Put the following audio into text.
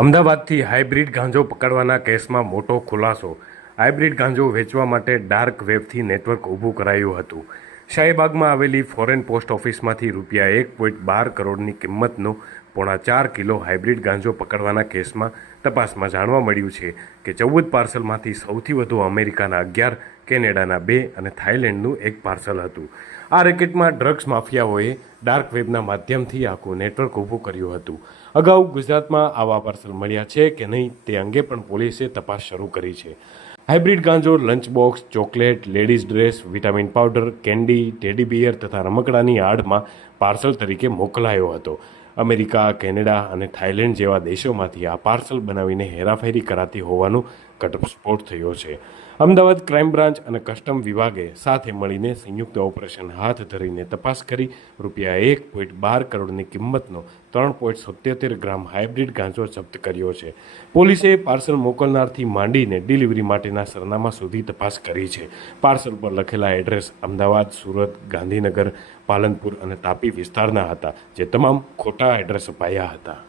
અમદાવાદથી હાઇબ્રિડ ગાંજો પકડવાના કેસમાં મોટો ખુલાસો। હાઇબ્રિડ ગાંજો વેચવા માટે ડાર્ક વેબથી નેટવર્ક ઊભું કરાયું હતું। શાહીબાગમાં આવેલી ફોરેન પોસ્ટ ઓફિસમાંથી ₹1.12 કરોડની કિંમતનો 4.5 કિલો હાઇબ્રિડ ગાંજો પકડવાના કેસમાં તપાસમાં જાણવા મળ્યું છે કે 14 પાર્સલમાંથી સૌથી વધુ અમેરિકાના 11, કેનેડાના 2 અને થાઇલેન્ડનું 1 પાર્સલ હતું। આ રેકેટમાં ડ્રગ્સ માફિયાઓએ ડાર્ક વેબના માધ્યમથી આખું નેટવર્ક ઊભું કર્યું હતું। અગાઉ ગુજરાતમાં આવા પાર્સલ મળ્યા છે કે નહીં તે અંગે પણ પોલીસે તપાસ શરૂ કરી છે। હાઇબ્રિડ ગાંજો lunch box, chocolate, ladies dress, vitamin powder, candy, teddy bear તથા રમકડાની આડમાં પાર્સલ તરીકે મોકલાયો હતો। અમેરિકા, કેનેડા અને થાઇલેન્ડ જેવા દેશોમાંથી આ પાર્સલ બનાવીને હેરાફેરી કરાતી હોવાનો ઘટસ્ફોટ થયો છે। અમદાવાદ ક્રાઇમ બ્રાન્ચ અને કસ્ટમ વિભાગે સાથે મળીને સંયુક્ત ઓપરેશન હાથ ધરીને તપાસ કરી ₹1.12 કરોડની કિંમતનો 3.77 ગ્રામ હાઇબ્રિડ ગાંજો જપ્ત કર્યો છે। પોલીસે પાર્સલ મોકલનારથી માંડીને ડિલિવરી માટેના સરનામા સુધી તપાસ કરી છે। પાર્સલ પર લખેલા એડ્રેસ અમદાવાદ, સુરત, ગાંધીનગર, પાલનપુર અને તાપી વિસ્તારના હતા, જે તમામ ખોટા એડ્રેસ અપાયા હતા।